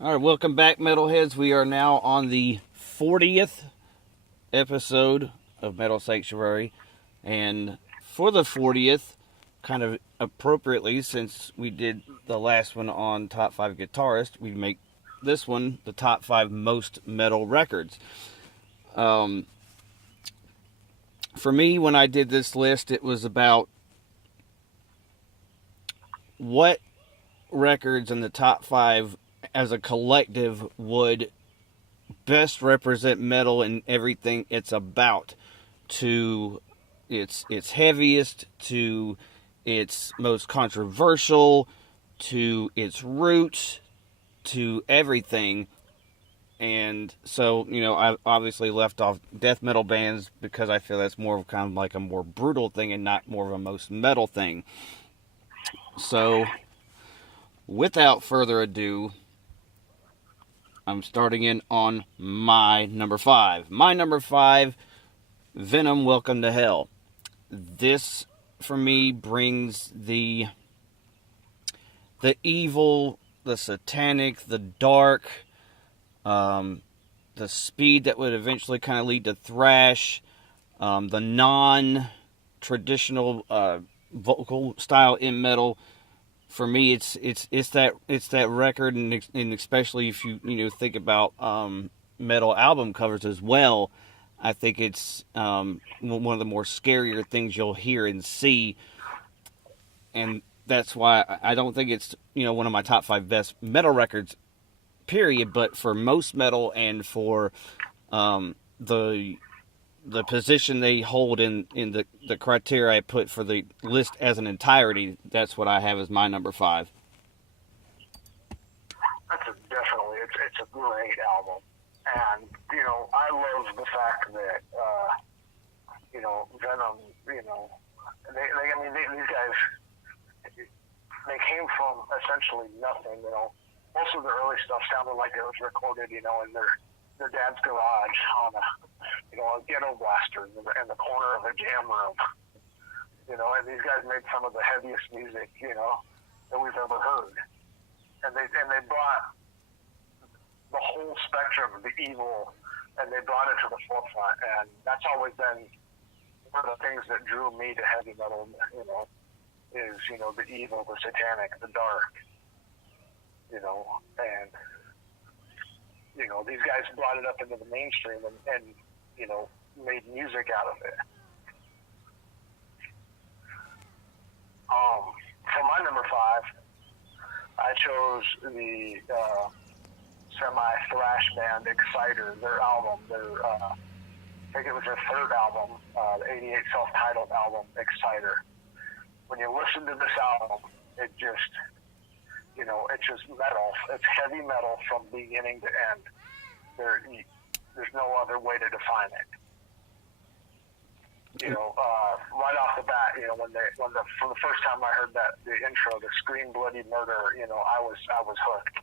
All right, welcome back, Metalheads. We are now on the 40th episode of Metal Sanctuary. And for the 40th, kind of appropriately, since we did the last one on Top 5 Guitarists, we make this one the Top 5 Most Metal Records. For me, when I did this list, it was about what records in the top 5 as a collective would best represent metal and everything it's about, to its heaviest, to its most controversial, to its roots, to everything. And so, I obviously left off death metal bands because I feel that's more of kind of like a more brutal thing and not more of a most metal thing. So, without further ado, I'm starting in on my number 5. My number 5, Venom, Welcome to Hell. This, for me, brings the evil, the satanic, the dark, the speed that would eventually kind of lead to thrash, the non-traditional vocal style in metal. For me, it's that record, and especially if you think about metal album covers as well. I think it's one of the more scarier things you'll hear and see, and that's why I don't think it's one of my top 5 best metal records, period. But for most metal and for the position they hold in the criteria I put for the list as an entirety, that's what I have as my number 5. Definitely, it's a great album, and I love the fact that Venom, these guys, they came from essentially nothing. Most of the early stuff sounded like it was recorded, in their dad's garage on a ghetto blaster in the corner of a jam room. And these guys made some of the heaviest music, that we've ever heard. And they brought the whole spectrum of the evil, and they brought it to the forefront. And that's always been one of the things that drew me to heavy metal, is, the evil, the satanic, the dark, and these guys brought it up into the mainstream and made music out of it. For my number 5, I chose the semi-thrash band Exciter, their album, I think it was their third album, the 88 self-titled album, Exciter. When you listen to this album, it's just metal. It's heavy metal from beginning to end. There's no other way to define it. Right off the bat, from the first time I heard the intro, the Scream Bloody Murder, I was hooked.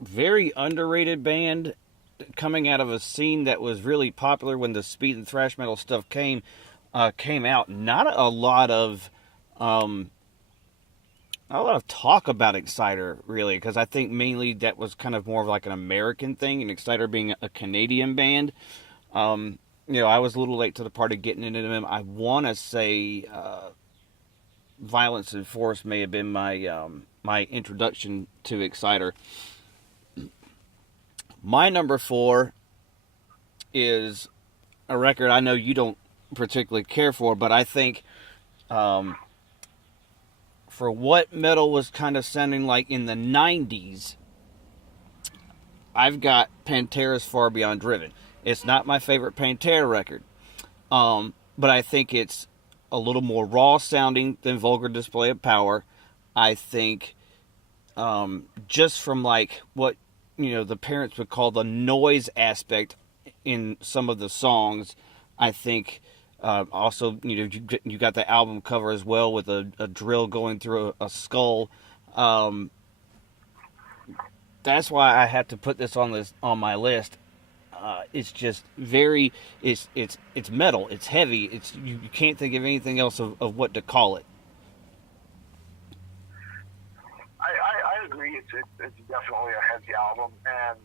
Very underrated band, coming out of a scene that was really popular when the speed and thrash metal stuff came out. Not a lot of talk about Exciter, really, because I think mainly that was kind of more of like an American thing, and Exciter being a Canadian band. I was a little late to the party getting into them. I want to say Violence and Force may have been my introduction to Exciter. My number 4 is a record I know you don't particularly care for, but I think for what metal was kind of sounding like in the 90s, I've got Pantera's Far Beyond Driven. It's not my favorite Pantera record, but I think it's a little more raw sounding than Vulgar Display of Power. I think just from like what the parents would call the noise aspect in some of the songs, I think also you got the album cover as well with a drill going through a skull. That's why I had to put this on my list. It's just very it's metal. It's heavy. It's you can't think of anything else of what to call it. I agree agree. It's definitely a heavy album, and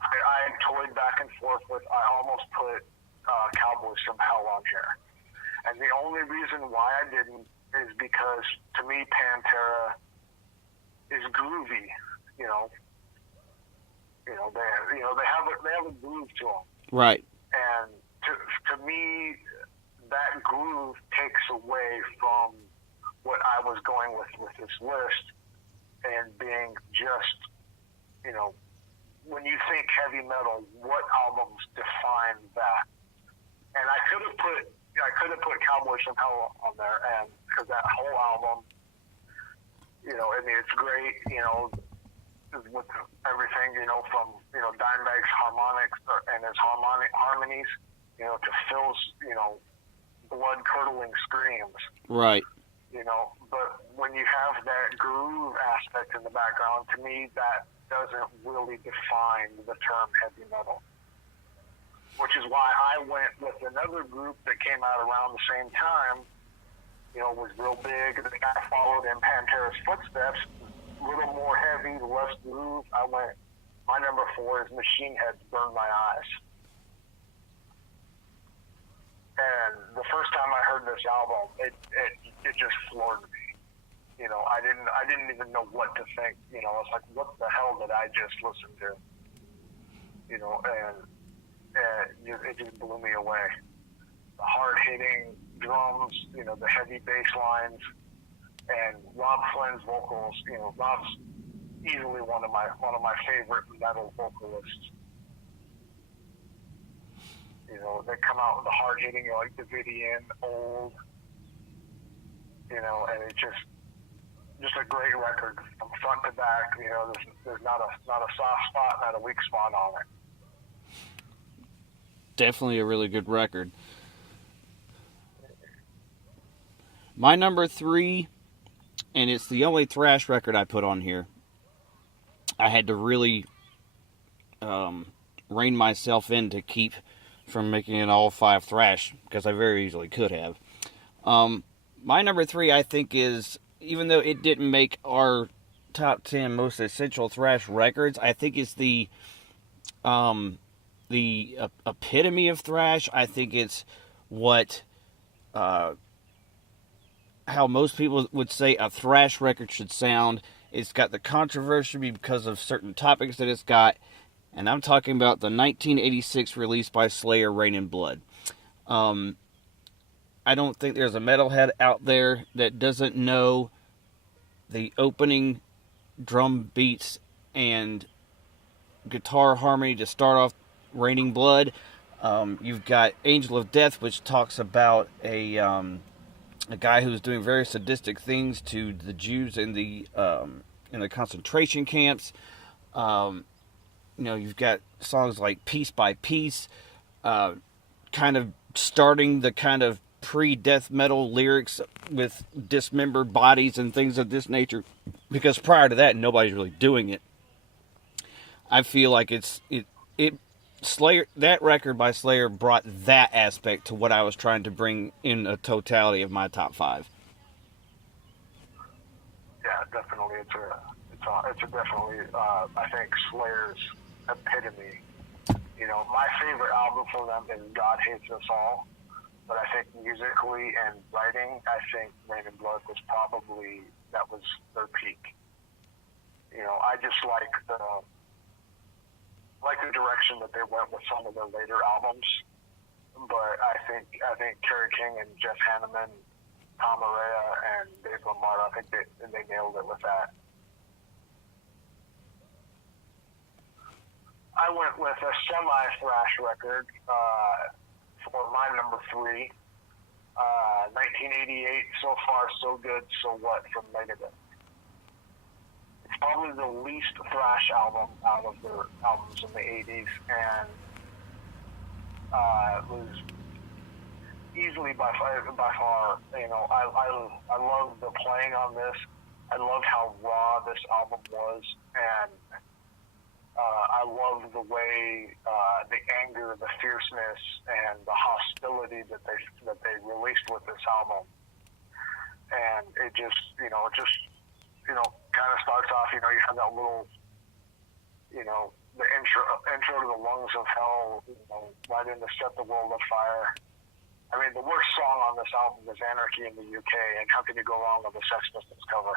I toyed back and forth with. I almost put Cowboys from Hell on here, and the only reason why I didn't is because to me Pantera is groovy. They have a groove to them. Right. And to me, that groove takes away from what I was going with this list, and being just, when you think heavy metal, what albums define that? And I could have put Cowboys from Hell on there, and because that whole album, it's great, with everything, from Dimebag's harmonics and his harmonies, to Phil's, blood-curdling screams. Right. But when you have that groove aspect in the background, to me, that doesn't really define the term heavy metal. Which is why I went with another group that came out around the same time, was real big. The guy followed in Pantera's footsteps, a little more heavy, less groove. My number 4 is Machine Head's Burn My Eyes. And the first time I heard this album, it just floored me. I didn't even know what to think. I was like, what the hell did I just listen to? And it just blew me away. The hard-hitting drums, the heavy bass lines, and Rob Flynn's vocals. Rob's easily one of my favorite metal vocalists. They come out with the hard-hitting, like Davidian, Old, and it's just a great record from front to back. There's not a soft spot, not a weak spot on it. Definitely a really good record. My number 3, and it's the only thrash record I put on here. I had to really rein myself in to keep from making it all 5 thrash, because I very easily could have. My number 3, I think, is, even though it didn't make our top 10 most essential thrash records, I think it's the epitome of thrash. I think it's what how most people would say a thrash record should sound. It's got the controversy because of certain topics that it's got, and I'm talking about the 1986 release by Slayer, Rain and Blood. I don't think there's a metalhead out there that doesn't know the opening drum beats and guitar harmony to start off Raining Blood. You've got Angel of Death, which talks about a guy who's doing very sadistic things to the Jews in the concentration camps. You've got songs like Piece by Piece, kind of starting the kind of pre-death metal lyrics with dismembered bodies and things of this nature, because prior to that, nobody's really doing it. I feel like Slayer, that record by Slayer brought that aspect to what I was trying to bring in a totality of my top 5. Yeah, definitely. It's definitely, I think, Slayer's epitome. My favorite album from them is God Hates Us All, but I think musically and writing, I think Rain and Blood was their peak. I just like the direction that they went with some of their later albums, but I think Kerry King and Jeff Hanneman, Tom Araya, and Dave Lombardo, I think they nailed it with that. I went with a semi-thrash record for my number 3, 1988, So Far So Good, So What from Megadeth. It's probably the least thrash album out of their albums in the 80s, and it was easily by far, I love the playing on this. I love how raw this album was, and I love the way the anger, the fierceness, and the hostility that they released with this album. And it just kind of starts off, you have that little, the intro to the lungs of hell, right into Set the World Afire. I mean, the worst song on this album is Anarchy in the UK, and how can you go wrong with the Sex Pistols cover?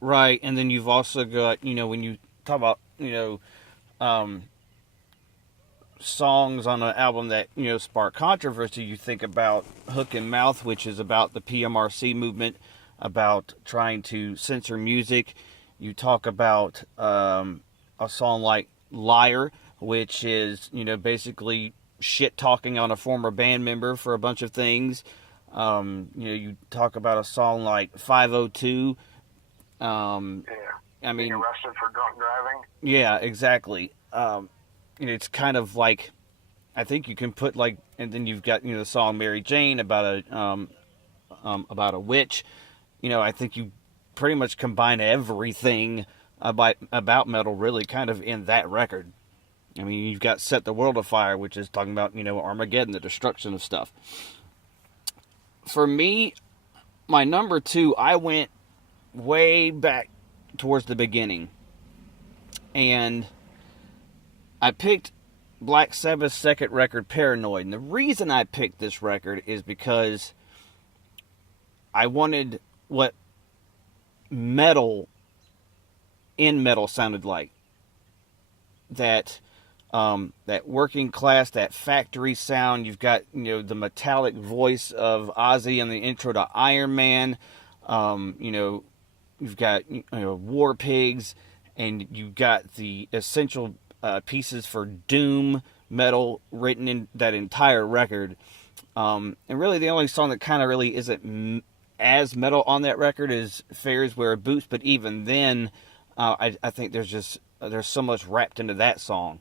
Right, and then you've also got, when you talk about, songs on an album that, spark controversy, you think about Hook and Mouth, which is about the PMRC movement, about trying to censor music. You talk about a song like Liar, which is, basically shit talking on a former band member for a bunch of things. You talk about a song like 502. I mean, being arrested for drunk driving. Yeah, exactly. It's kind of like, I think you can put like, and then you've got the song Mary Jane about a witch. I think you pretty much combine everything about metal really kind of in that record. I mean, you've got Set the World Afire, which is talking about Armageddon, the destruction of stuff. For me, my number 2, I went way back towards the beginning, and I picked Black Sabbath's second record, Paranoid. And the reason I picked this record is because I wanted what metal sounded like. That working class, that factory sound. You've got, the metallic voice of Ozzy in the intro to Iron Man. You've got, War Pigs, and you've got the essential pieces for doom metal written in that entire record. And really the only song that kind of really isn't as metal on that record is Fairies Wear Boots, but even then, I think there's so much wrapped into that song.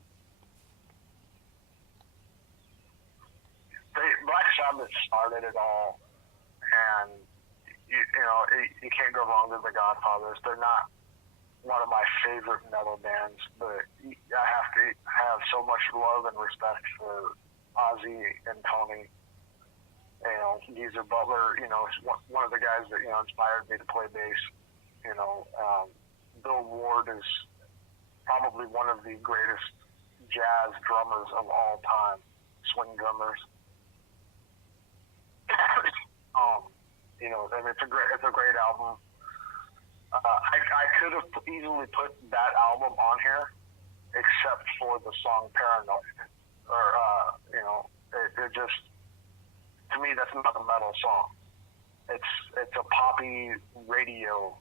Black Sabbath started it all, and you can't go wrong with the Godfathers. They're not one of my favorite metal bands, but I have to have so much love and respect for Ozzy and Tony. Geezer Butler, is one of the guys that, inspired me to play bass. Bill Ward is probably one of the greatest jazz drummers of all time, swing drummers. And it's a great album. I could have easily put that album on here, except for the song Paranoid. It just, to me, that's not a metal song. It's a poppy radio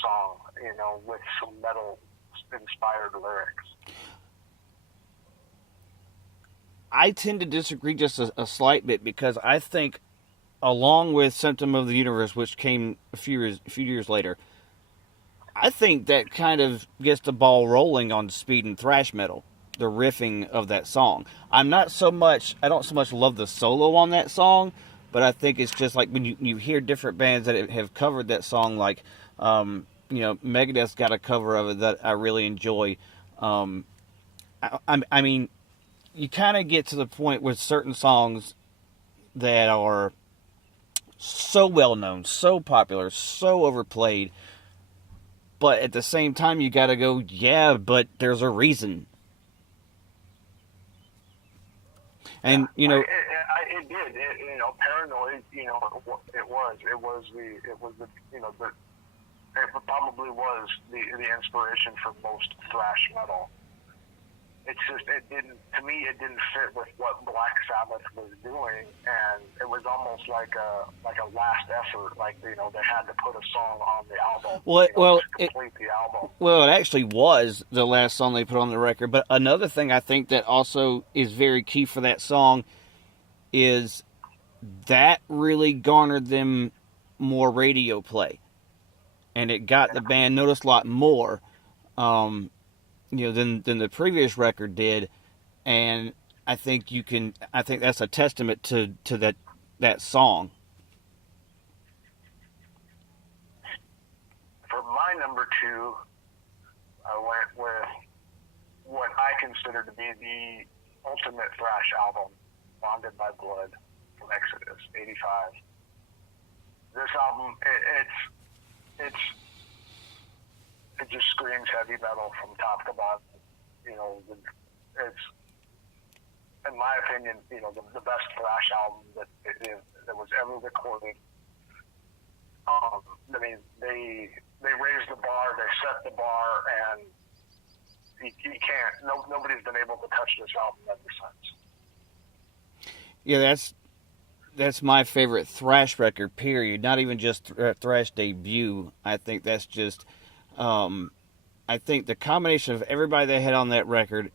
song, with some metal inspired lyrics. I tend to disagree just a slight bit, because I think, along with Symptom of the Universe, which came a few years later, I think that kind of gets the ball rolling on speed and thrash metal, the riffing of that song. I don't so much love the solo on that song, but I think it's just like when you hear different bands that have covered that song, like, Megadeth's got a cover of it that I really enjoy. I mean, you kind of get to the point with certain songs that are so well known, so popular, so overplayed, but at the same time you got to go, yeah, but there's a reason. And it did. Paranoid. It probably was the inspiration for most thrash metal. It's just, it didn't fit with what Black Sabbath was doing, and it was almost like a last effort, they had to put a song on the album. To complete the album. Well, it actually was the last song they put on the record. But another thing I think that also is very key for that song is that really garnered them more radio play, and it got the band noticed a lot more. Than the previous record did, and I think that's a testament to that song. For my number 2, I went with what I consider to be the ultimate thrash album, Bonded by Blood, from Exodus '85. This album, screams heavy metal from top to bottom. You know, it's, in my opinion, you know, the best thrash album that was ever recorded. I mean, they raised the bar, they set the bar, and you can't. Nobody's been able to touch this album ever since. Yeah, that's my favorite thrash record. Period. Not even just thrash debut. I think that's just. I think the combination of everybody they had on that record,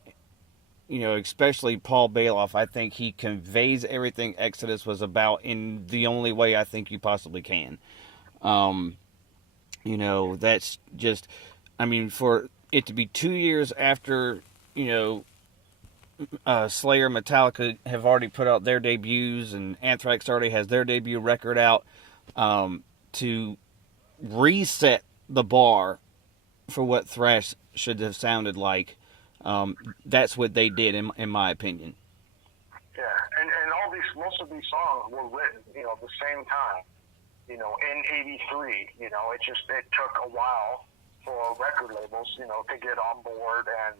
you know, especially Paul Bailoff, I think he conveys everything Exodus was about in the only way I think you possibly can. You know, that's just, I mean, for it to be 2 years after, you know, Slayer, Metallica have already put out their debuts, and Anthrax already has their debut record out, to reset the bar for what thrash should have sounded like. That's what they did, in my opinion. Yeah, and most of these songs were written, you know, at the same time. You know, in '83, you know, it took a while for record labels, you know, to get on board, and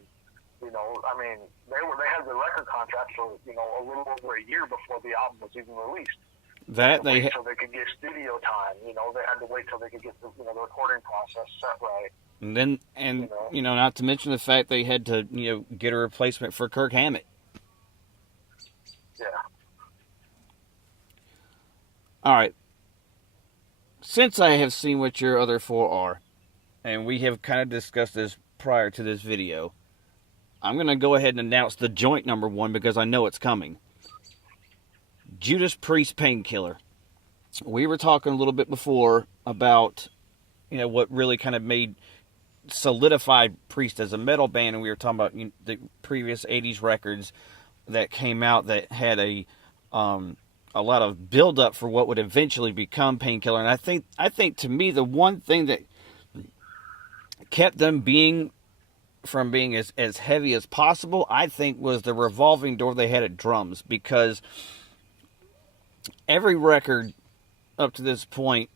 you know, I mean, they had the record contract for, you know, a little over a year before the album was even released. Till they could get studio time, you know, they had to wait till they could get the recording process set right. And then, you know, not to mention the fact they had to, you know, get a replacement for Kirk Hammett. Yeah. All right. Since I have seen what your other four are, and we have kind of discussed this prior to this video, I'm going to go ahead and announce the joint number one because I know it's coming. Judas Priest, Painkiller. We were talking a little bit before about, you know, what really kind of solidified Priest as a metal band, and we were talking about, you know, the previous 80s records that came out that had a lot of build up for what would eventually become Painkiller. And I think to me the one thing that kept them from being as heavy as possible, I think, was the revolving door they had at drums, because every record up to this point,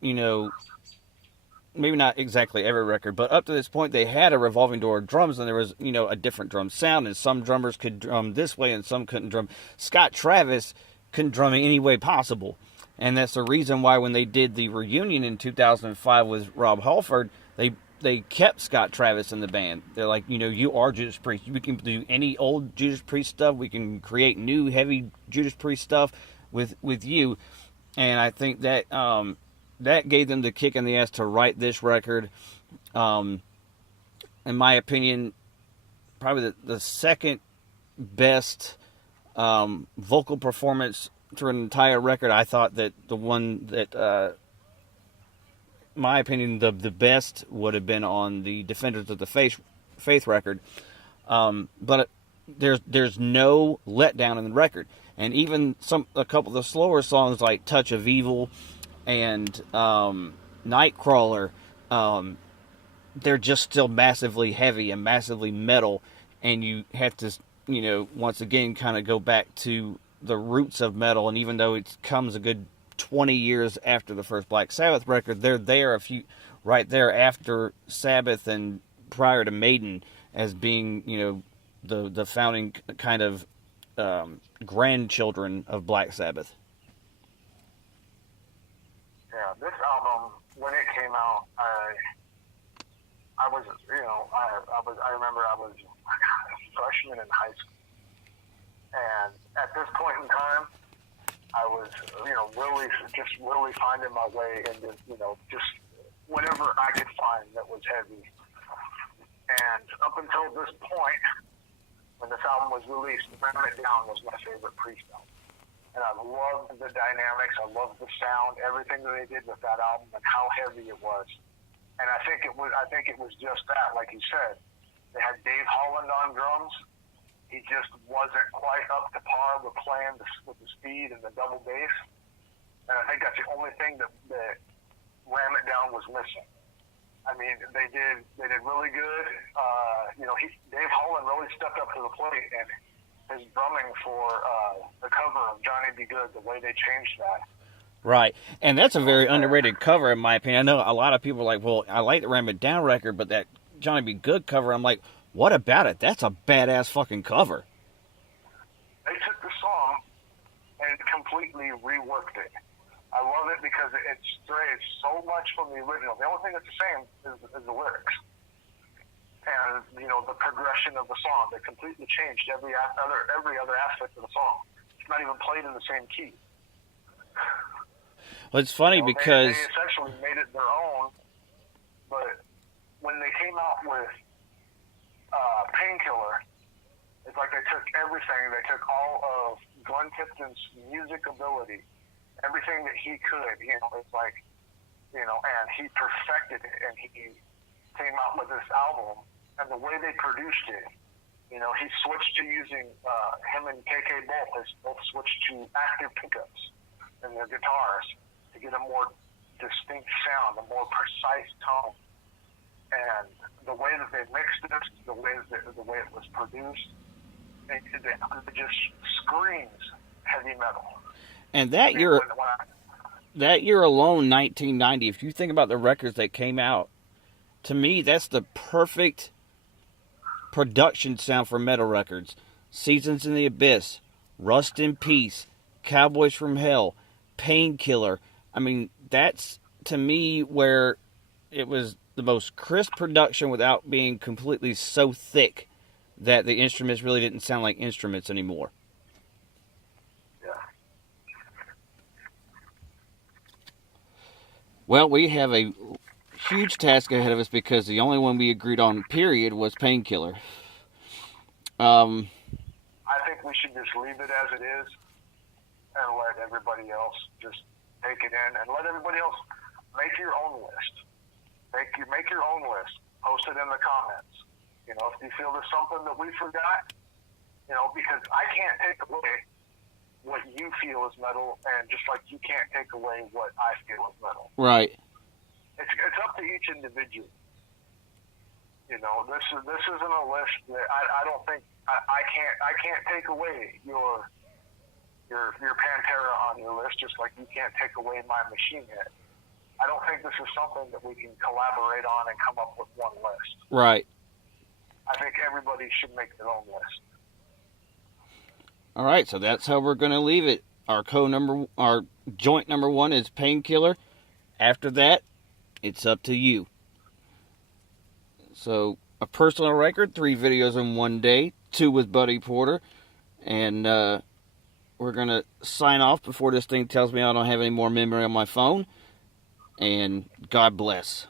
you know, maybe not exactly every record, but up to this point they had a revolving door of drums, and there was, you know, a different drum sound, and some drummers could drum this way and some couldn't drum. Scott Travis couldn't drum in any way possible, and that's the reason why when they did the reunion in 2005 with Rob Halford, they kept Scott Travis in the band. They're like, you know, you are Judas Priest. We can do any old Judas Priest stuff. We can create new heavy Judas Priest stuff with you. And I think that that gave them the kick in the ass to write this record. In my opinion, probably the second best vocal performance through an entire record. I thought that the one that, my opinion, the best would have been on the Defenders of the Faith record. But there's no letdown in the record. And even a couple of the slower songs like Touch of Evil and Nightcrawler, they're just still massively heavy and massively metal. And you have to, you know, once again kind of go back to the roots of metal. And even though it comes a good 20 years after the first Black Sabbath record, they're there right there after Sabbath and prior to Maiden as being, you know, the founding kind of grandchildren of Black Sabbath. Yeah, this album, when it came out, I was, you know, I remember I was a freshman in high school, and at this point in time, I was, you know, really finding my way into, you know, just whatever I could find that was heavy. And up until this point, when this album was released, Ram It Down was my favorite Priest album. And I loved the dynamics, I loved the sound, everything that they did with that album and how heavy it was. And I think it was just that, like you said. They had Dave Holland on drums. He just wasn't quite up to par with playing with the speed and the double bass. And I think that's the only thing that Ram It Down was missing. I mean, they did really good. You know, Dave Holland really stepped up to the plate, and his drumming for the cover of Johnny Be Good, the way they changed that. Right, and that's a very underrated cover in my opinion. I know a lot of people are like, well, I like the Ram It Down record, but that Johnny B. Good cover. I'm like, what about it? That's a badass fucking cover. They took the song and completely reworked it. I love it because it strays so much from the original. The only thing that's the same is the lyrics. And, you know, the progression of the song. They completely changed every other aspect of the song. It's not even played in the same key. Well, it's funny because... They essentially made it their own, but when they came out with Painkiller, it's like they took everything. They took all of Glenn Tipton's music ability, everything that he could, you know, it's like, you know, and he perfected it, and he came out with this album. And the way they produced it, you know, he switched to using, him and KK both switched to active pickups in their guitars to get a more distinct sound, a more precise tone. And the way that they mixed it, the way it was produced, it just screams heavy metal. And that year alone, 1990, if you think about the records that came out, to me, that's the perfect production sound for metal records. Seasons in the Abyss, Rust in Peace, Cowboys from Hell, Painkiller. I mean, that's, to me, where it was the most crisp production without being completely so thick that the instruments really didn't sound like instruments anymore. Yeah. Well, we have a huge task ahead of us because the only one we agreed on, period, was Painkiller. I think we should just leave it as it is and let everybody else just take it in and let everybody else make your own list. Make your own list. Post it in the comments. You know, if you feel there's something that we forgot, you know, because I can't take away what you feel is metal, and just like you can't take away what I feel is metal. Right. It's up to each individual. You know, this isn't a list that I don't think I can't take away your Pantera on your list, just like you can't take away my Machine Head. I don't think this is something that we can collaborate on and come up with one list. Right. I think everybody should make their own list. All right, so that's how we're going to leave it. Our joint number one is Painkiller. After that, it's up to you. So, a personal record, 3 videos in one day, 2 with Buddy Porter. And we're going to sign off before this thing tells me I don't have any more memory on my phone. And God bless.